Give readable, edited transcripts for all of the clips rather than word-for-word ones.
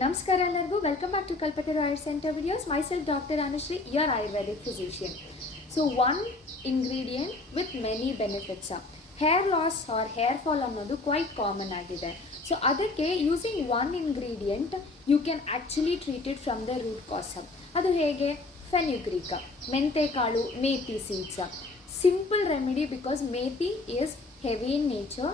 Namaskar ಎಲ್ಲರಿಗೂ, welcome back to Kalpataru Ayur centre videos. Myself doctor Anushree, your Ayurvedic physician. So one ingredient with many benefits. Hair loss or hair fall ಅನ್ನೋದು quite common ಆಗಿದೆ. So ಅದಕ್ಕೆ using one ingredient you can actually treat it from the root cause. ಅದು ಹೇಗೆ? Fenugreek, ಮೆಂತೆಕಾಳು, methi seeds. Simple remedy because methi is heavy in nature,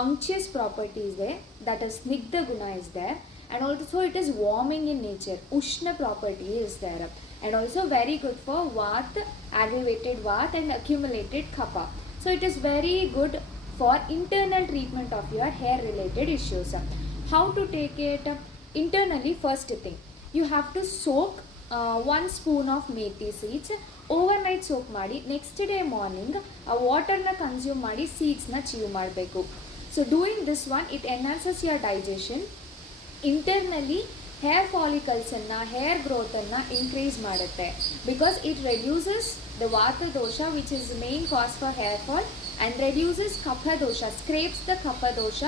unctuous property is there, that is snigdha guna is there, and also it is warming in nature, ushna property is there, and also very good for vat, aggravated vat and accumulated kapha. So it is very good for internal treatment of your hair related issues. How to take it? Internally, first thing, you have to soak 1 spoon of methi seeds overnight soak ಮಾಡಿ next day morning ಆ ವಾಟರ್ನ consume ಮಾಡಿ ಸೀಡ್ಸ್ನ chew ಮಾಡಬೇಕು. So doing this one it enhances your digestion. Internally hair ಫಾಲಿಕಲ್ಸನ್ನು, hair ಗ್ರೋತನ್ನು increase ಮಾಡುತ್ತೆ because it reduces the vata dosha which is main cause for hair fall and reduces kapha dosha, ಸ್ಕ್ರೇಪ್ಸ್ the ಕಫ ದೋಷ.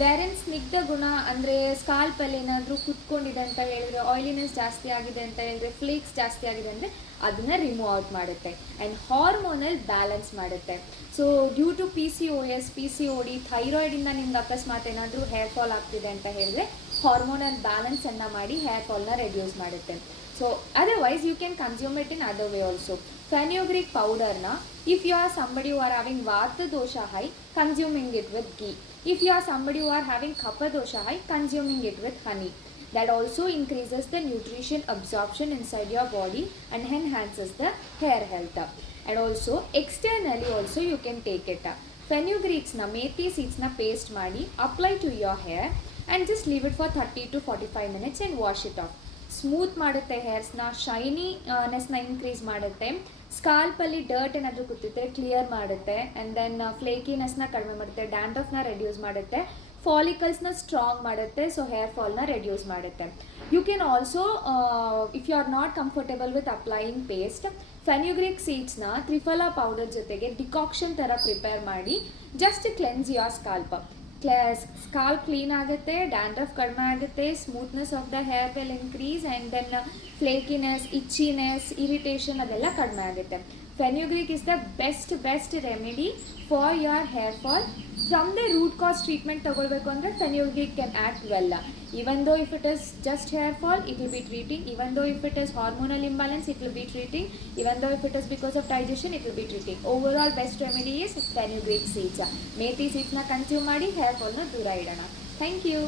ವೇರೆನ್ ಸ್ನಿಗ್ಧ ಗುಣ ಅಂದರೆ ಸ್ಕಾಲ್ಪಲ್ಲಿ ಏನಾದರೂ ಕುತ್ಕೊಂಡಿದೆ ಅಂತ ಹೇಳಿದ್ರೆ, ಆಯಿಲಿನೆಸ್ ಜಾಸ್ತಿ ಆಗಿದೆ ಅಂತ ಹೇಳಿದ್ರೆ, ಫ್ಲೇಕ್ಸ್ ಜಾಸ್ತಿ ಆಗಿದೆ ಅಂದರೆ ಅದನ್ನು ರಿಮೂವ್ ಔಟ್ ಮಾಡುತ್ತೆ. ಆ್ಯಂಡ್ ಹಾರ್ಮೋನಲ್ ಬ್ಯಾಲೆನ್ಸ್ ಮಾಡುತ್ತೆ. So due to PCOS, PCOD, ಥೈರಾಯ್ಡಿಂದ ನಿಮ್ಗೆ ಅಕಸ್ಮಾತ್ ಏನಾದರೂ ಹೇರ್ ಫಾಲ್ ಆಗ್ತಿದೆ ಅಂತ ಹೇಳಿದ್ರೆ ಹಾರ್ಮೋನಲ್ ಬ್ಯಾಲೆನ್ಸನ್ನು ಮಾಡಿ ಹೇರ್ ಫಾಲ್ನ ರೆಡ್ಯೂಸ್ ಮಾಡುತ್ತೆ. So otherwise you can consume it in other way also. Fenugreek ಪೌಡರ್ನ if you are somebody who are having vata dosha high, consuming it with ghee. If you are somebody who are having kapha dosha high, consuming it with honey. That also increases the nutrition absorption inside your body and enhances the hair health. And also externally also you can take it. Fenugreeks na methi seeds na paste ಮಾಡಿ apply to your hair and just leave it for 30 to 45 minutes and wash it off. Smooth ಮಾಡುತ್ತೆ ಹೇರ್ಸ್ನ, ಶೈನಿನೆಸ್ನ increase ಮಾಡುತ್ತೆ, ಸ್ಕಾಲ್ಪಲ್ಲಿ dirt ಏನಾದರೂ ಕೂತಿದ್ರೆ clear ಮಾಡುತ್ತೆ, and then ಫ್ಲೇಕಿನೆಸ್ನ ಕಡಿಮೆ ಮಾಡುತ್ತೆ, ಡ್ಯಾಂಡ್ರಫ್ನ ರೆಡ್ಯೂಸ್ ಮಾಡುತ್ತೆ, ಫಾಲಿಕಲ್ಸ್ನ ಸ್ಟ್ರಾಂಗ್ ಮಾಡುತ್ತೆ, ಸೊ ಹೇರ್ ಫಾಲ್ನ ರೆಡ್ಯೂಸ್ ಮಾಡುತ್ತೆ. You can also if you are not comfortable with applying paste, fenugreek ಸೀಡ್ಸ್ನ ತ್ರಿಫಲಾ ಪೌಡರ್ ಜೊತೆಗೆ ಡಿಕಾಕ್ಷನ್ ಥರ ಪ್ರಿಪೇರ್ ಮಾಡಿ just cleanse your scalp. Scalp clean ಆಗುತ್ತೆ, ಡ್ಯಾಂಡ್ರಫ್ ಕಡಿಮೆ ಆಗುತ್ತೆ, smoothness of the hair will increase, and then ಫ್ಲೇಕಿನೆಸ್, itchiness, irritation ಅದೆಲ್ಲ ಕಡಿಮೆ ಆಗುತ್ತೆ. Fenugreek is the best remedy for your hair fall. From the root cause treatment ತಗೊಳ್ಬೇಕು ಅಂದರೆ fenugreek can act well. even though if it is just hair fall, it will be treating. Even though if it is hormonal imbalance, it will be treating. Even though if it is because of digestion, it will be treating. Overall best remedy is fenugreek seeds. Methi seeds na consume ಮಾಡಿ hair ಫಾಲ್ನ ದೂರ ಇಡೋಣ. Thank you.